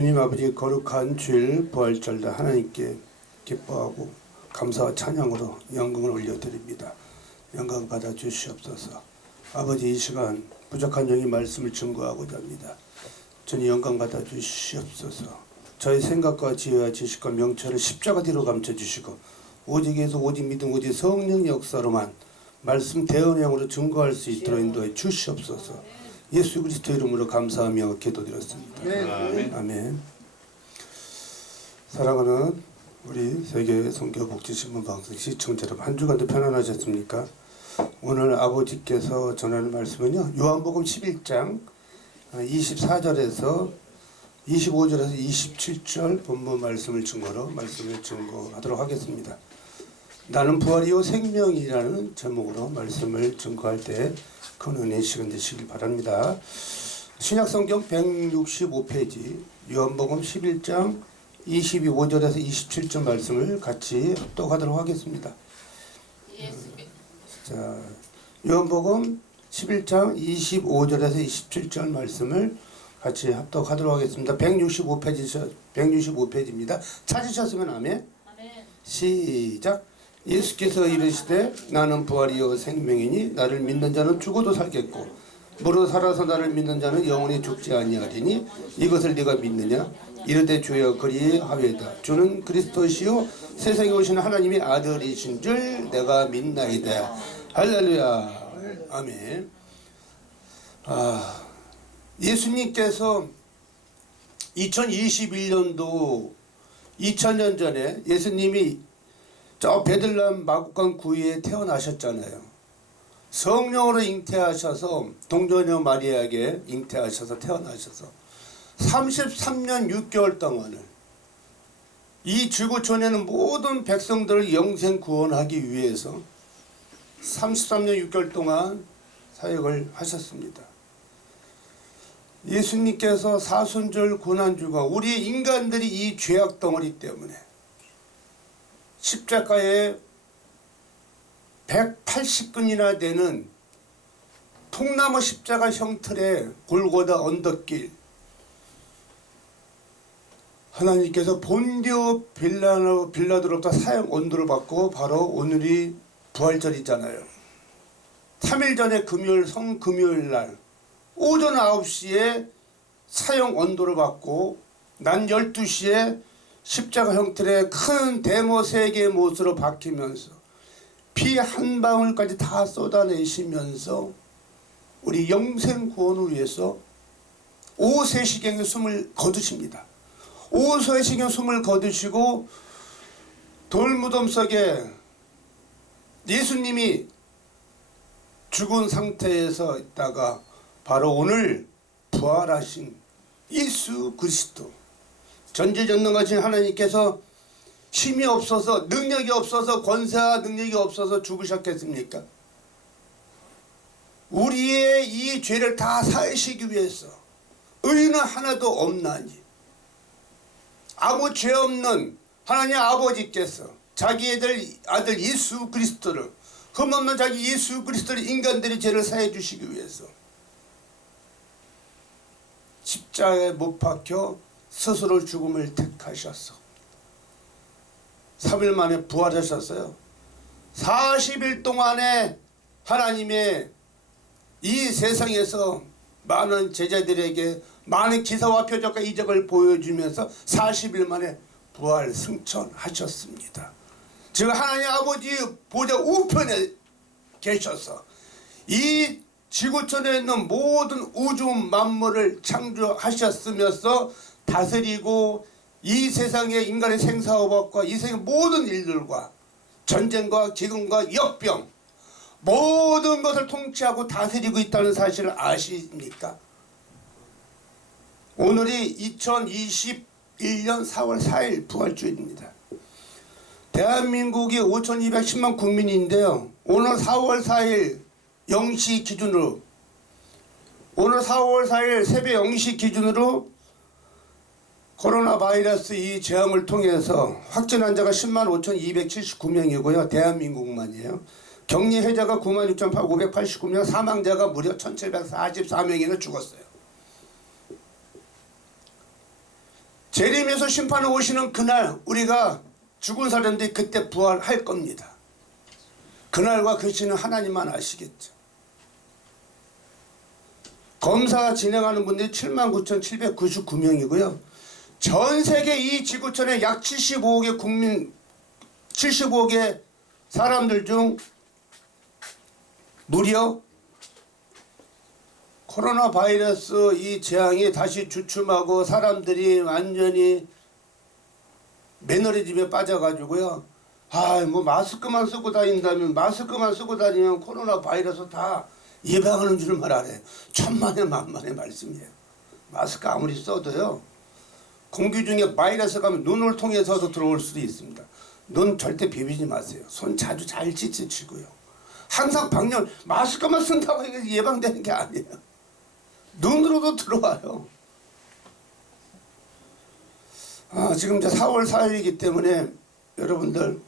주님 아버지 거룩한 주일 부활절날 하나님께 기뻐하고 감사와 찬양으로 영광을 올려드립니다. 영광 받아 주시옵소서. 아버지 이 시간 부족한 영이 말씀을 증거하고자 합니다. 주님 영광 받아 주시옵소서. 저희 생각과 지혜와 지식과 명철을 십자가 뒤로 감춰 주시고 오직에서 오직 믿음 오직 성령 역사로만 말씀 대언양으로 증거할 수 있도록 인도해 주시옵소서. 예수 그리스도 이름으로 감사하며 기도드렸습니다. 아멘. 사랑하는 우리 세계 성교 복지신문 방송 시청자 여러분 한 주간도 편안하셨습니까? 오늘 아버지께서 전하는 말씀은요 요한복음 11장 24절에서 25절에서 27절 본문 말씀을 증거로 말씀을 증거하도록 하겠습니다. 나는 부활이요 생명이라는 제목으로 말씀을 증거할 때 큰 은혜 시간 되시길 바랍니다. 신약성경 165페이지 요한복음 11장 22절에서 27절 말씀을 같이 합독하도록 하겠습니다. 자, 요한복음 11장 25절에서 27절 말씀을 같이 합독하도록 하겠습니다. 165페이지 165페이지입니다. 찾으셨으면 아멘. 아멘. 시작. 예수께서 이르시되 나는 부활이요 생명이니 나를 믿는 자는 죽어도 살겠고 무릇 살아서 나를 믿는 자는 영원히 죽지 아니하리니 이것을 네가 믿느냐? 이르되 주여 그리하외다. 주는 그리스도시요 세상에 오신 하나님의 아들이신 줄 내가 믿나이다. 할렐루야. 아멘. 아 예수님께서 2021년도 2000년 전에 예수님이 저 베들람 마국간 구이에 태어나셨잖아요. 성령으로 잉태하셔서 동전녀 마리아에게 잉태하셔서 태어나셔서 33년 6개월 동안을 이 지구촌에는 모든 백성들을 영생 구원하기 위해서 33년 6개월 동안 사역을 하셨습니다. 예수님께서 사순절 고난주가 우리 인간들이 이 죄악 덩어리 때문에 십자가에 180근이나 되는 통나무 십자가 형틀의 골고다 언덕길 하나님께서 본디오 빌라노 빌라도로부터 사형 온도를 받고 바로 오늘이 부활절이잖아요. 3일 전에 금요일 성금요일 날 오전 9시에 사형 온도를 받고 난 12시에 십자가 형틀의 큰 대모 세 개의 못으로 박히면서 피 한 방울까지 다 쏟아내시면서 우리 영생 구원을 위해서 오세시경의 숨을 거두십니다. 오세시경 숨을 거두시고 돌무덤 속에 예수님이 죽은 상태에서 있다가 바로 오늘 부활하신 예수 그리스도 전지전능하신 하나님께서 힘이 없어서 능력이 없어서 권세와 능력이 없어서 죽으셨겠습니까? 우리의 이 죄를 다 사하시기 위해서 의는 하나도 없나니 아무 죄 없는 하나님 아버지께서 자기 애들 아들 예수 그리스도를 흠없는 자기 예수 그리스도를 인간들의 죄를 사해 주시기 위해서 십자가에 못 박혀 스스로 죽음을 택하셨어. 3일 만에 부활하셨어요. 40일 동안에 하나님의 이 세상에서 많은 제자들에게 많은 기사와 표적과 이적을 보여주면서 40일 만에 부활 승천하셨습니다. 즉 하나님 아버지 보좌 우편에 계셔서 이 지구촌에 있는 모든 우주 만물을 창조하셨으면서 다스리고 이 세상의 인간의 생사호박과 이 세상의 모든 일들과 전쟁과 기근과 역병 모든 것을 통치하고 다스리고 있다는 사실을 아십니까? 오늘이 2021년 4월 4일 부활주일입니다. 대한민국이 5,210만 국민인데요. 오늘 4월 4일 0시 기준으로 오늘 4월 4일 새벽 0시 기준으로 코로나 바이러스 이 재앙을 통해서 확진 환자가 10만 5,279명이고요. 대한민국만이에요. 격리 해자가 9만 6,589명, 사망자가 무려 1,744명이나 죽었어요. 재림에서 심판을 오시는 그날 우리가 죽은 사람들이 그때 부활할 겁니다. 그날과 그 시는 하나님만 아시겠죠. 검사 진행하는 분들이 79,799명이고요. 전 세계 이 지구촌에 약 75억의 국민, 75억의 사람들 중 무려 코로나 바이러스 이 재앙이 다시 주춤하고 사람들이 완전히 매너리즘에 빠져가지고요. 아, 뭐 마스크만 쓰고 다닌다면 마스크만 쓰고 다니면 코로나 바이러스 다 예방하는 줄만 알아요. 천만의 만만의 말씀이에요. 마스크 아무리 써도요. 공기 중에 바이러스가 눈을 통해서도 들어올 수도 있습니다. 눈 절대 비비지 마세요. 손 자주 잘 씻으시고요. 항상 방역 마스크만 쓴다고 예방되는 게 아니에요. 눈으로도 들어와요. 아, 지금 이제 4월 4일이기 때문에 여러분들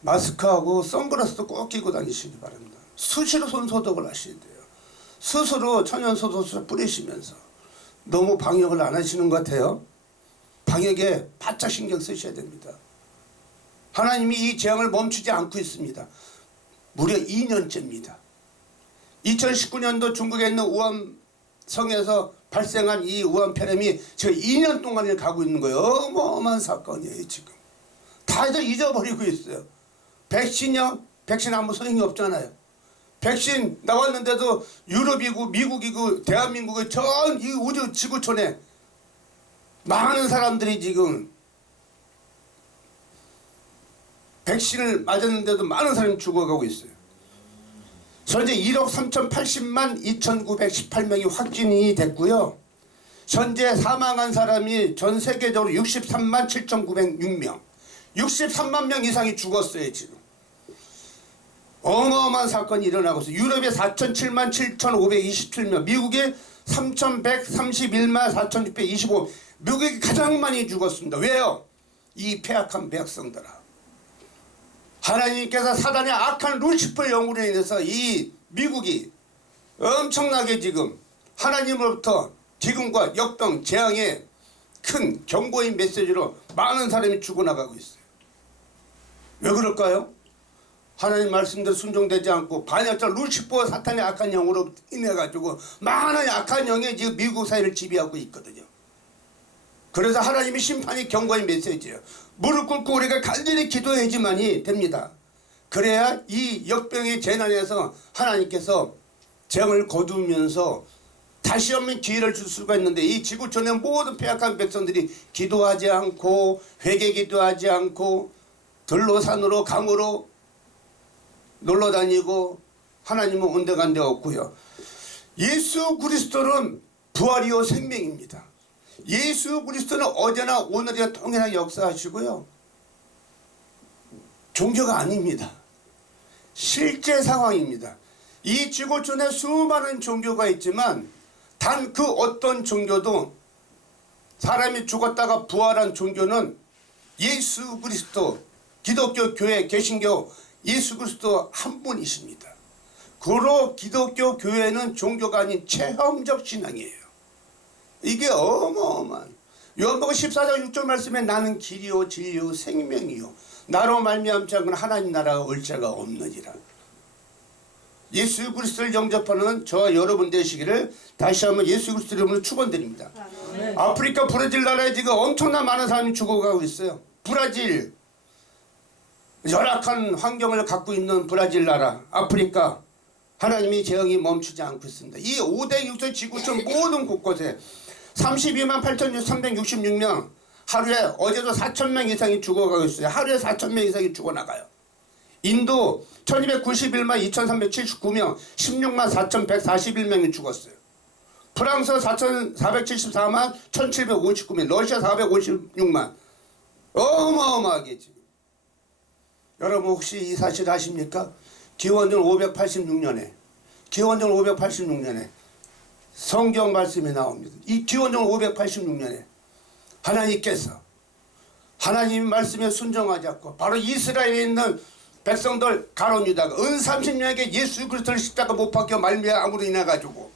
마스크하고 선글라스도 꼭 끼고 다니시기 바랍니다. 수시로 손 소독을 하셔야 돼요. 스스로 천연 소독수 뿌리시면서 너무 방역을 안 하시는 것 같아요. 방역에 바짝 신경 쓰셔야 됩니다. 하나님이 이 재앙을 멈추지 않고 있습니다. 무려 2년째입니다. 2019년도 중국에 있는 우한 성에서 발생한 이 우한 폐렴이 지금 2년 동안을 가고 있는 거예요. 어마어마한 사건이에요, 지금. 다들 잊어버리고 있어요. 백신이요? 백신 아무 소용이 없잖아요. 백신 나왔는데도 유럽이고 미국이고 대한민국의 전 이 우주 지구촌에 많은 사람들이 지금 백신을 맞았는데도 많은 사람이 죽어가고 있어요. 현재 1억 3,080만 2,918명이 확진이 됐고요. 현재 사망한 사람이 전 세계적으로 63만 7,906명. 63만 명 이상이 죽었어요, 지금. 어마어마한 사건이 일어나고 있어요. 유럽에 4,007만 7,527명, 미국에 3,131만 4,625, 미국이 가장 많이 죽었습니다. 왜요? 이 폐악한 백성들아. 하나님께서 사단의 악한 루시퍼 영으로 인해서 이 미국이 엄청나게 지금 하나님으로부터 지금과 역병 재앙의 큰 경고의 메시지로 많은 사람이 죽어나가고 있어요. 왜 그럴까요? 하나님 말씀대로 순종되지 않고 반역자 루시퍼 사탄의 악한 영으로 인해 가지고 많은 악한 영이 지금 미국 사회를 지배하고 있거든요. 그래서 하나님의 심판이 경고의 메시지예요. 무릎 꿇고 우리가 간절히 기도해야지만이 됩니다. 그래야 이 역병의 재난에서 하나님께서 재앙을 거두면서 다시 한번 기회를 줄 수가 있는데 이 지구촌의 모든 폐악한 백성들이 기도하지 않고 회개 기도하지 않고 들로 산으로 강으로 놀러 다니고 하나님은 온데간데 없고요. 예수 그리스도는 부활이요 생명입니다. 예수 그리스도는 어제나 오늘이나 통일하게 역사하시고요. 종교가 아닙니다. 실제 상황입니다. 이 지구촌에 수많은 종교가 있지만 단 그 어떤 종교도 사람이 죽었다가 부활한 종교는 예수 그리스도 기독교 교회 개신교 예수 그리스도 한 분이십니다. 그로 기독교 교회는 종교가 아닌 체험적 신앙이에요. 이게 어마어마한 요한복음 14장 6절 말씀에 나는 길이요 진리요 생명이요 나로 말미암지 않고는 하나님 나라가 올 자가 없느니라. 예수 그리스도를 영접하는 저와 여러분 되시기를 다시 한번 예수 그리스도 이름으로 축원드립니다. 아프리카 브라질 나라에 지금 엄청난 많은 사람이 죽어가고 있어요. 브라질 열악한 환경을 갖고 있는 브라질 나라 아프리카 하나님이 재앙이 멈추지 않고 있습니다. 이 5대 6대 지구촌 모든 곳곳에 32만 8,366명 하루에 어제도 4,000명 이상이 죽어가고 있어요. 하루에 4,000명 이상이 죽어나가요. 인도 1291만 2379명 16만 4141명이 죽었어요. 프랑스 4474만 1759명 러시아 456만 어마어마하게 지금 여러분 혹시 이 사실 아십니까? 기원전 586년에 기원전 586년에 성경 말씀이 나옵니다. 이 기원전 586년에 하나님께서 하나님 말씀에 순종하지 않고 바로 이스라엘에 있는 백성들 가론 유다가 은 30년에게 예수 그리스도를 십자가 못 박혀 말미암으로 인해 가지고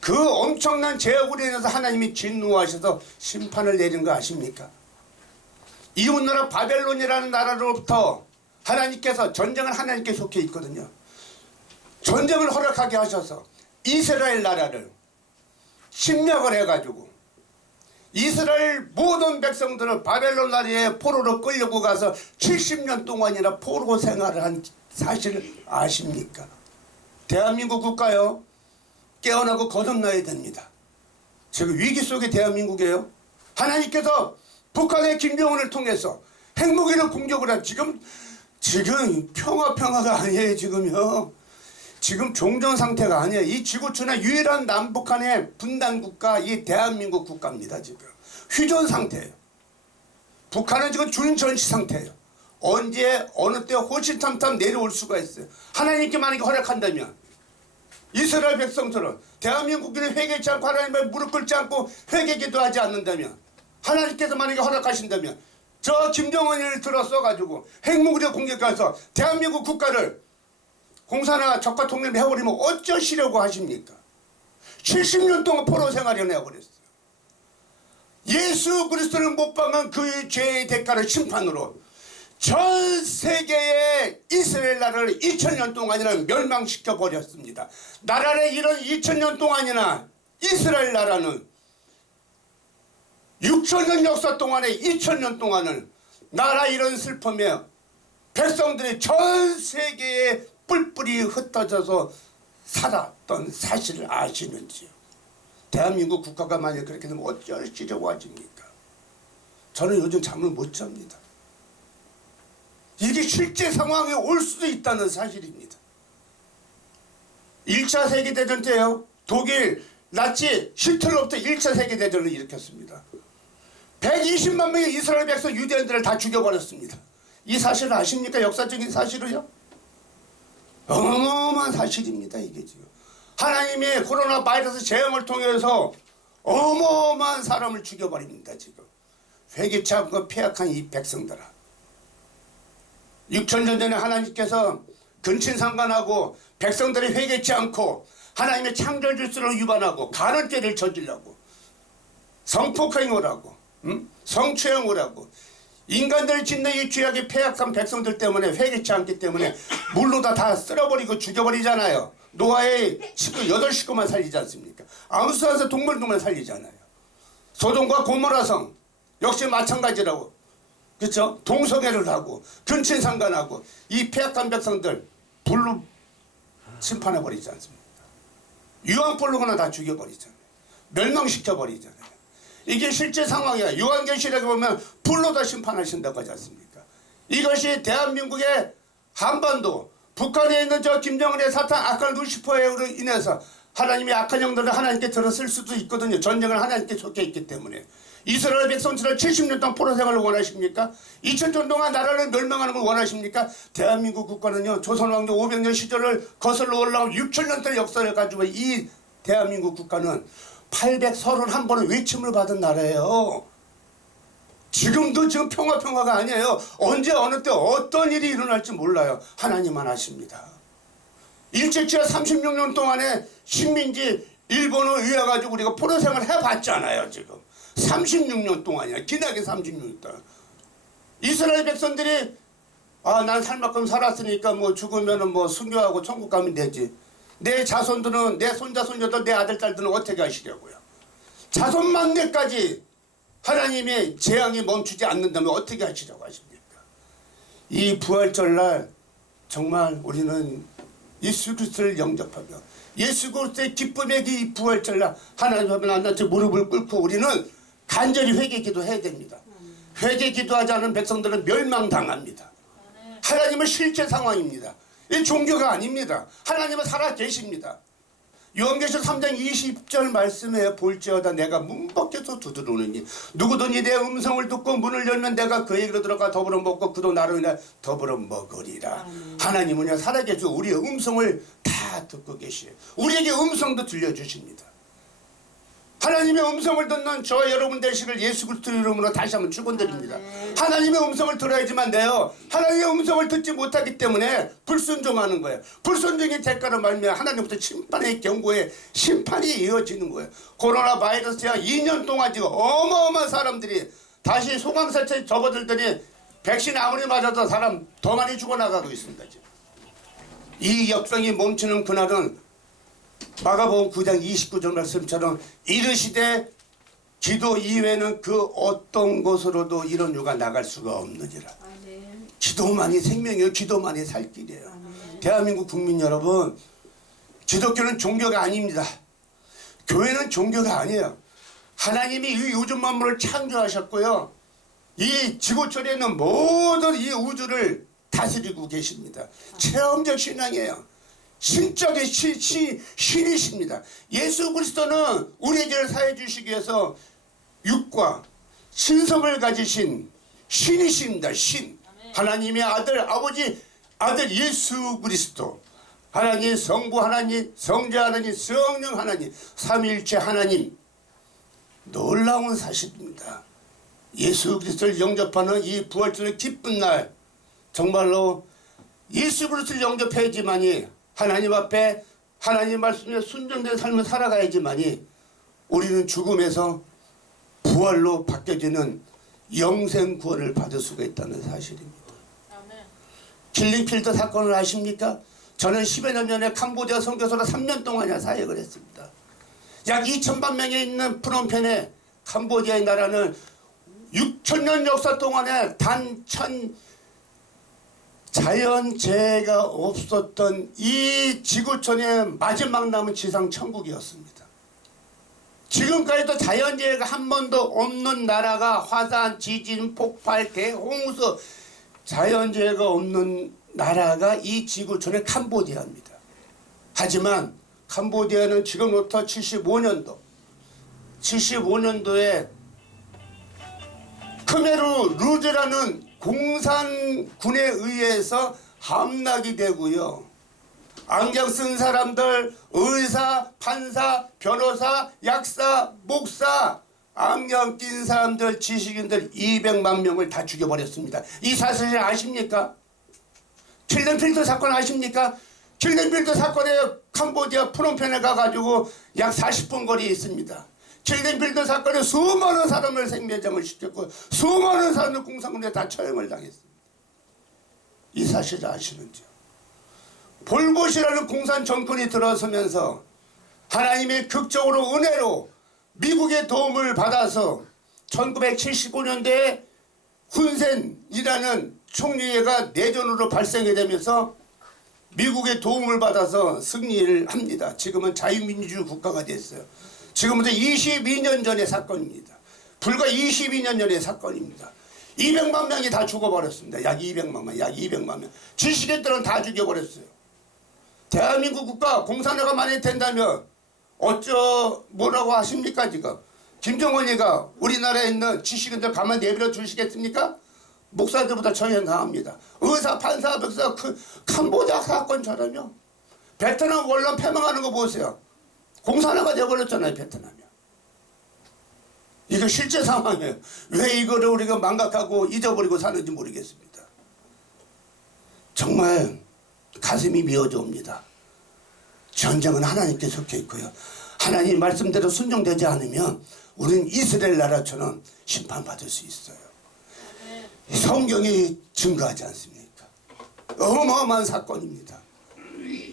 그 엄청난 제약으로 인해서 하나님이 진노하셔서 심판을 내린 거 아십니까? 이웃 나라 바벨론이라는 나라로부터 하나님께서 전쟁을 하나님께 속해 있거든요. 전쟁을 허락하게 하셔서 이스라엘 나라를 침략을 해가지고 이스라엘 모든 백성들을 바벨론 나라에 포로로 끌려고 가서 70년 동안이나 포로 생활을 한 사실을 아십니까? 대한민국 국가요 깨어나고 거듭나야 됩니다. 지금 위기 속의 대한민국이에요. 하나님께서 북한의 김정은을 통해서 핵무기를 공격을 한 지금 지금 평화 평화가 아니에요 지금요. 지금 종전 상태가 아니에요. 이 지구촌의 유일한 남북한의 분단 국가 이 대한민국 국가입니다 지금 휴전 상태예요. 북한은 지금 준전시 상태예요. 언제 어느 때 호시탐탐 내려올 수가 있어요. 하나님께 만약에 허락한다면 이스라엘 백성들은 대한민국인을 회개치 않고 하나님의 무릎 꿇지 않고 회개 기도 하지 않는다면 하나님께서 만약에 허락하신다면 저 김정은을 들어서 가지고 핵무기를 공격해서 대한민국 국가를 공사나 적과 통일을 해버리면 어쩌시려고 하십니까? 70년 동안 포로 생활을 해버렸어요. 예수 그리스도를 못 박은 그 죄의 대가를 심판으로 전 세계의 이스라엘 나라를 2000년 동안이나 멸망시켜 버렸습니다. 나라를 이런 2000년 동안이나 이스라엘 나라는 6천년 역사 동안에 2000년 동안을 나라 이런 슬픔에 백성들이 전 세계에 뿔뿔이 흩어져서 살았던 사실을 아시는지요? 대한민국 국가가 만약 그렇게 되면 어쩌시려고 하십니까? 저는 요즘 잠을 못 잡니다. 이게 실제 상황에 올 수도 있다는 사실입니다. 1차 세계대전 때요. 독일, 나치, 히틀러부터 1차 세계대전을 일으켰습니다. 120만 명의 이스라엘 백성 유대인들을 다 죽여버렸습니다. 이 사실을 아십니까? 역사적인 사실을요? 어마어마한 사실입니다. 이게 지금. 하나님의 코로나 바이러스 재앙을 통해서 어마어마한 사람을 죽여버립니다. 지금. 회개치 않고 폐악한 이 백성들아. 6천년 전에 하나님께서 근친상간하고 백성들이 회개치 않고 하나님의 창조 질서를 위반하고 간헐죄를 저질라고 성폭행을 하고 음? 성추행을 하고 인간들이 짓는 이 죄악의 폐악한 백성들 때문에 회개치 않기 때문에 물로다 다 쓸어버리고 죽여버리잖아요. 노아의 식구 여덟 식구만 살리지 않습니까? 아무스에서 동물들만 살리잖아요. 소돔과 고모라성 역시 마찬가지라고 그렇죠? 동성애를 하고 근친상간하고 이 폐악한 백성들 불로 심판해 버리지 않습니까? 유황불로거나 다 죽여버리잖아요. 멸망시켜 버리잖아요. 이게 실제 상황이야. 요한계시록에 보면 불로 다 심판하신다고 하지 않습니까? 이것이 대한민국의 한반도 북한에 있는 저 김정은의 사탄 악한 루시퍼로 인해서 하나님의 악한 영들을 하나님께 들었을 수도 있거든요. 전쟁을 하나님께 속해 있기 때문에. 이스라엘 백성들을 70년 동안 포로 생활을 원하십니까? 2000년 동안 나라를 멸망하는 걸 원하십니까? 대한민국 국가는요. 조선왕조 500년 시절을 거슬러 올라온 6000년대 역사를 가지고 이 대한민국 국가는 831번의 외침을 받은 나라예요. 지금도 지금 평화 평화가 아니에요. 언제 어느 때 어떤 일이 일어날지 몰라요. 하나님만 아십니다. 일제치하 36년 동안에 식민지 일본을 의해 가지고 우리가 포로 생활 해봤잖아요. 지금 36년 동안이야. 기나게 36년 동안. 이스라엘 백성들이 아 난 살만큼 살았으니까 뭐 죽으면은 뭐 순교하고 천국 가면 되지. 내 자손들은 내 손자 손녀들 내 아들 딸들은 어떻게 하시려고요? 자손 만 내까지 하나님의 재앙이 멈추지 않는다면 어떻게 하시려고 하십니까? 이 부활절날 정말 우리는 예수 그리스도를 영접하며 예수 그리스도의 기쁨의 이 부활절날 하나님 앞에 만나서 무릎을 꿇고 우리는 간절히 회개 기도해야 됩니다. 회개 기도하지 않은 백성들은 멸망당합니다. 하나님은 실제 상황입니다. 이 종교가 아닙니다. 하나님은 살아 계십니다. 요한계시록 3장 20절 말씀에 볼지어다 내가 문 밖에서 두드러오느니 누구든지 내 음성을 듣고 문을 열면 내가 그에게로 들어가 더불어 먹고 그도 나로 인해 더불어 먹으리라. 하나님은요 살아계시고 우리의 음성을 다 듣고 계시요 우리에게 음성도 들려주십니다. 하나님의 음성을 듣는 저 여러분 되시길 예수 그리스도 이름으로 다시 한번 축원드립니다. 하나님의 음성을 들어야지만 돼요. 하나님의 음성을 듣지 못하기 때문에 불순종하는 거예요. 불순종의 대가로 말미암아 하나님부터 심판의 경고에 심판이 이어지는 거예요. 코로나 바이러스야 2년 동안 지금 어마어마한 사람들이 다시 소강사체 접어들더니 백신 아무리 맞아도 사람 더 많이 죽어나가고 있습니다. 지금. 이 역병이 멈추는 그날은 마가복음 9장 29절 말씀처럼 이르시되 기도 이외에는 그 어떤 곳으로도 이런 유가 나갈 수가 없느니라. 기도만이 생명이요 기도만이 살 길이에요. 대한민국 국민 여러분 기독교는 종교가 아닙니다. 교회는 종교가 아니에요. 하나님이 이 우주 만물을 창조하셨고요. 이 지구촌에 있는 모든 이 우주를 다스리고 계십니다. 체험적 신앙이에요. 신적인 신, 신, 신이십니다. 예수 그리스도는 우리에게 사해 주시기 위해서 육과 신성을 가지신 신이십니다. 신. 하나님의 아들, 아버지, 아들 예수 그리스도. 하나님 성부 하나님, 성자 하나님, 성령 하나님, 삼일체 하나님. 놀라운 사실입니다. 예수 그리스도를 영접하는 이 부활주의 기쁜 날 정말로 예수 그리스도를 영접해야지만이 하나님 앞에 하나님 말씀에 순종된 삶을 살아가야지만이 우리는 죽음에서 부활로 바뀌어지는 영생 구원을 받을 수가 있다는 사실입니다. 아멘. 킬링필드 사건을 아십니까? 저는 10여 년 전에 캄보디아 선교사로 3년 동안이나 사역을 했습니다. 약 2천만 명이 있는 프놈펜에 캄보디아의 나라는 6천 년 역사 동안에 단 천 자연재해가 없었던 이 지구촌의 마지막 남은 지상 천국이었습니다. 지금까지도 자연재해가 한 번도 없는 나라가 화산, 지진, 폭발, 대홍수 자연재해가 없는 나라가 이 지구촌의 캄보디아입니다. 하지만 캄보디아는 지금부터 75년도 75년도에 크메루 루즈라는 공산군에 의해서 함락이 되고요. 안경 쓴 사람들, 의사, 판사, 변호사, 약사, 목사, 안경 낀 사람들, 지식인들 200만 명을 다 죽여버렸습니다. 이 사실을 아십니까? 킬렌필드 사건 아십니까? 킬렌필드 사건에 캄보디아 프놈펜에 가가지고 약 40분 거리에 있습니다. 킬렌필드 사건에 수많은 사람을 생매장을 시켰고 수많은 사람을 공산군에 다 처형을 당했습니다. 이 사실을 아시는지요? 볼봇이라는 공산 정권이 들어서면서 하나님의 극적으로 은혜로 미국의 도움을 받아서 1975년도에 훈센이라는 총리가 내전으로 발생이 되면서 미국의 도움을 받아서 승리를 합니다. 지금은 자유민주 국가가 됐어요. 지금부터 22년 전의 사건입니다. 불과 22년 전의 사건입니다. 200만 명이 다 죽어버렸습니다. 약 200만 명, 약 200만 명. 지식인들은 다 죽여버렸어요. 대한민국 국가 공산화가 만약 된다면 어쩌 뭐라고 하십니까 지금? 김정은이가 우리나라에 있는 지식인들 가만 내버려 두시겠습니까? 목사들보다 전혀 나합니다. 의사, 판사, 백사, 그 캄보디아 사건처럼요. 베트남 원론 패망하는 거 보세요. 공산화가 돼버렸잖아요, 베트남이. 이거 실제 상황이에요. 왜 이거를 우리가 망각하고 잊어버리고 사는지 모르겠습니다. 정말 가슴이 미어져 옵니다. 전쟁은 하나님께 속해 있고요. 하나님 말씀대로 순종되지 않으면 우리는 이스라엘 나라처럼 심판받을 수 있어요. 성경이 증거하지 않습니까? 어마어마한 사건입니다.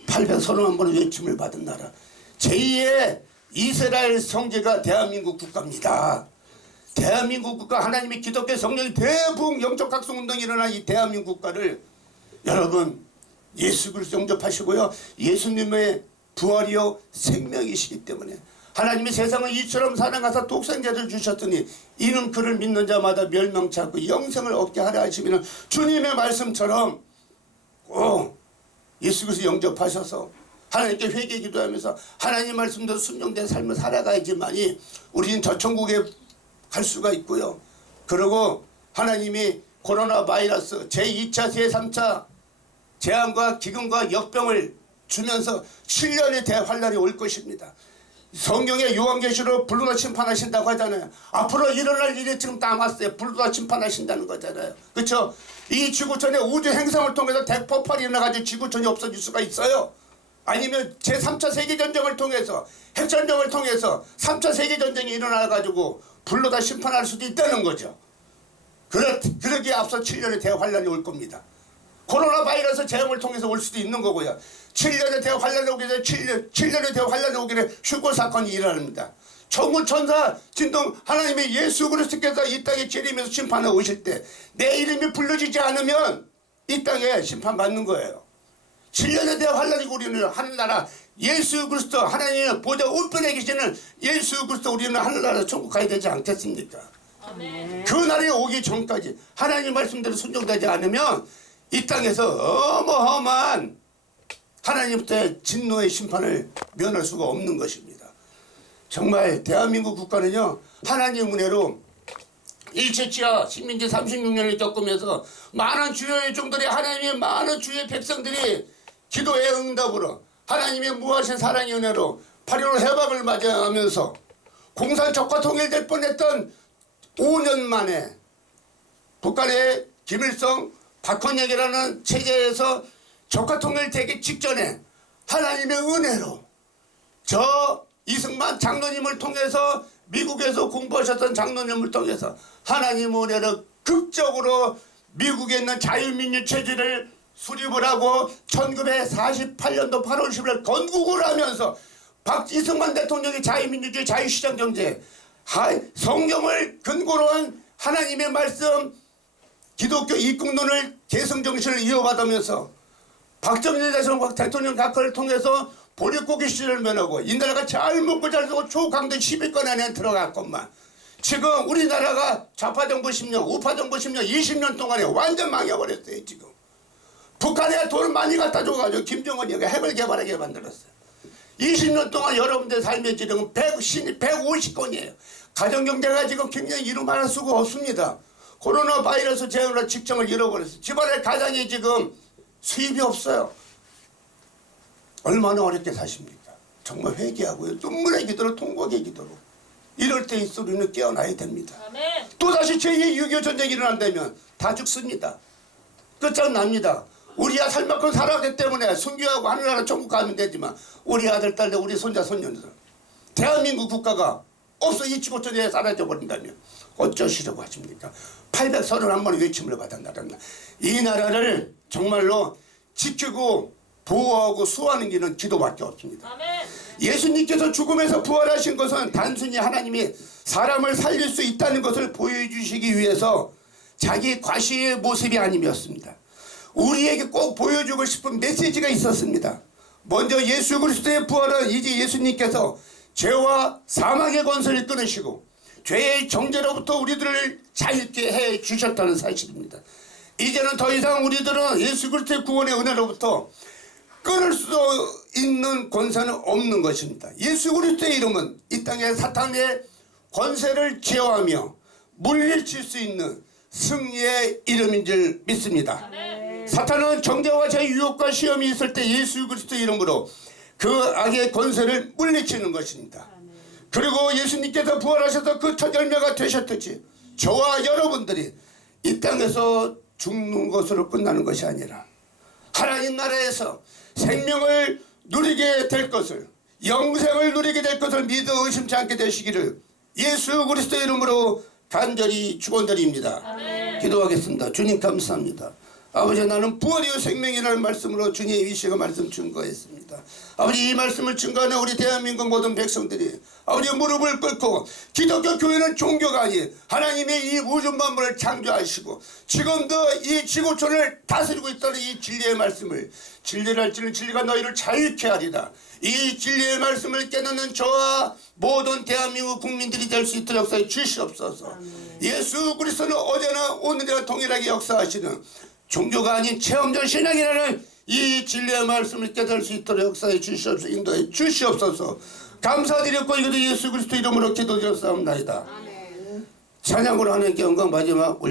831번의 외침을 받은 나라. 제2의 이스라엘 성제가 대한민국 국가입니다. 대한민국 국가 하나님의 기독교 성령이 대부흥 영적 각성 운동이 일어난 이 대한민국 국가를 여러분 예수 그리스도 영접하시고요. 예수님의 부활이요 생명이시기 때문에 하나님이 세상을 이처럼 사랑하사 독생자를 주셨더니 이는 그를 믿는 자마다 멸망치 않고 영생을 얻게 하려 하시면 주님의 말씀처럼 꼭 예수 그리스도 영접하셔서 하나님께 회개 기도하면서 하나님 말씀대로 순종된 삶을 살아가야지만이 우리는 저 천국에 갈 수가 있고요. 그리고 하나님이 코로나 바이러스 제2차, 제3차 재앙과 기근과 역병을 주면서 7년의 대환란이 올 것입니다. 성경에 요한계시로 불로다 심판하신다고 하잖아요. 앞으로 일어날 일이 지금 남았어요. 불로다 심판하신다는 거잖아요. 그렇죠? 이 지구촌의 우주 행성을 통해서 대폭발이 일어나가지고 지구촌이 없어질 수가 있어요. 아니면 제3차 세계전쟁을 통해서 핵전쟁을 통해서 3차 세계전쟁이 일어나가지고 불로 다 심판할 수도 있다는 거죠. 그러, 그러기에 앞서 7년의 대환란이 올 겁니다. 코로나 바이러스 재앙을 통해서 올 수도 있는 거고요. 7년의 대환란이 오기 전에 7년, 7년의 대환란이 오기 전에 휴고 사건이 일어납니다. 천군 천사 진동 하나님의 예수 그리스도께서 이 땅에 재림해서 심판에 오실 때 내 이름이 불러지지 않으면 이 땅에 심판받는 거예요. 7년에 대한 환란이 우리는 하늘나라 예수 그리스도 하나님의 보좌 우편에 계시는 예수 그리스도 우리는 하늘나라 천국 가야 되지 않겠습니까? 그 날이 오기 전까지 하나님 말씀대로 순종되지 않으면 이 땅에서 어마어마한 하나님부터의 진노의 심판을 면할 수가 없는 것입니다. 정말 대한민국 국가는요 하나님 은혜로 일체치하 식민지 36년을 겪으면서 많은 주요의 종들이 하나님의 많은 주의 백성들이 기도의 응답으로 하나님의 무하신 사랑의 은혜로 8.15 해방을 맞이하면서 공산 적과 통일될 뻔했던 5년 만에 북한의 김일성 박헌영이라는 체제에서 적화 통일되기 직전에 하나님의 은혜로 저 이승만 장로님을 통해서 미국에서 공부하셨던 장로님을 통해서 하나님 은혜로 극적으로 미국에 있는 자유민주 체제를 수립을 하고 1948년도 8월 10일 건국을 하면서 박 이승만 대통령이 자유민주주의 자유시장 경제 하- 성경을 근거로 한 하나님의 말씀 기독교 입국론을 개성 정신을 이어받으면서 박정희 대통령 각하를 통해서 보릿고기 시절을 면하고 이 나라가 잘 먹고 잘 살고 초강대 10위권 안에 들어갔건만 지금 우리나라가 좌파정부 10년, 우파정부 10년, 20년 동안에 완전 망해버렸어요 지금 북한에 돈 많이 갖다 줘가지고 김정은이가 핵을 개발하게 만들었어요 20년 동안 여러분들 삶의 질은 110, 150건이에요 가정경제가 지금 굉장히 이루말할 수가 없습니다 코로나 바이러스 재앙으로 직장을 잃어버렸어요 집안에 가장이 지금 수입이 없어요 얼마나 어렵게 사십니까? 정말 회개하고요. 눈물의 기도로 통곡의 기도로. 이럴 때이 소리는 깨어나야 됩니다. 아멘. 또다시 제2 6.25 전쟁이 일어난다면 다 죽습니다. 끝장납니다. 우리야 살 만큼 살아가기 때문에 순교하고 하늘나라 천국 가면 되지만 우리 아들, 딸들, 우리 손자, 손녀들 대한민국 국가가 없어 이 지구촌에 사라져버린다면 어쩌시려고 하십니까? 831번의 외침을 받은 나라입니다. 이 나라를 정말로 지키고 보호하고 수호하는 길은 기도밖에 없습니다. 아멘. 예수님께서 죽음에서 부활하신 것은 단순히 하나님이 사람을 살릴 수 있다는 것을 보여주시기 위해서 자기 과시의 모습이 아님이었습니다. 우리에게 꼭 보여주고 싶은 메시지가 있었습니다. 먼저 예수 그리스도의 부활은 이제 예수님께서 죄와 사망의 권세를 끊으시고 죄의 정죄로부터 우리들을 자유케 해 주셨다는 사실입니다. 이제는 더 이상 우리들은 예수 그리스도의 구원의 은혜로부터 끊을 수 있는 권세는 없는 것입니다. 예수 그리스도의 이름은 이 땅에 사탄의 권세를 제어하며 물리칠 수 있는 승리의 이름인 줄 믿습니다. 사탄은 정죄와 제 유혹과 시험이 있을 때 예수 그리스도 이름으로 그 악의 권세를 물리치는 것입니다. 그리고 예수님께서 부활하셔서 그 첫 열매가 되셨듯이 저와 여러분들이 이 땅에서 죽는 것으로 끝나는 것이 아니라 하나님 나라에서 생명을 누리게 될 것을 영생을 누리게 될 것을 믿어 의심치 않게 되시기를 예수 그리스도 이름으로 간절히 축원드립니다. 기도하겠습니다. 주님 감사합니다. 아버지 나는 부활이요 생명이라는 말씀으로 주님의 위시가 말씀 증거했습니다. 아버지 이 말씀을 증거하는 우리 대한민국 모든 백성들이 아버지 무릎을 꿇고 기독교 교회는 종교가 아닌 하나님의 이 우주 만물을 창조하시고 지금도 이 지구촌을 다스리고 있다는 이 진리의 말씀을 진리를 할지는 진리가 너희를 자유케 하리라. 이 진리의 말씀을 깨닫는 저와 모든 대한민국 국민들이 될 수 있도록 역사에 주시옵소서. 예수 그리스도는 어제나 오늘이나 동일하게 역사하시는 종교가 아닌 체험적 신앙이라는 이 진리의 말씀을 깨달을 수 있도록 역사해 주시옵소서 인도해 주시옵소서. 감사드렸고 이것도 예수 그리스도 이름으로 기도드렸사옵나이다. 찬양으로 하나님께 영광 마지막 올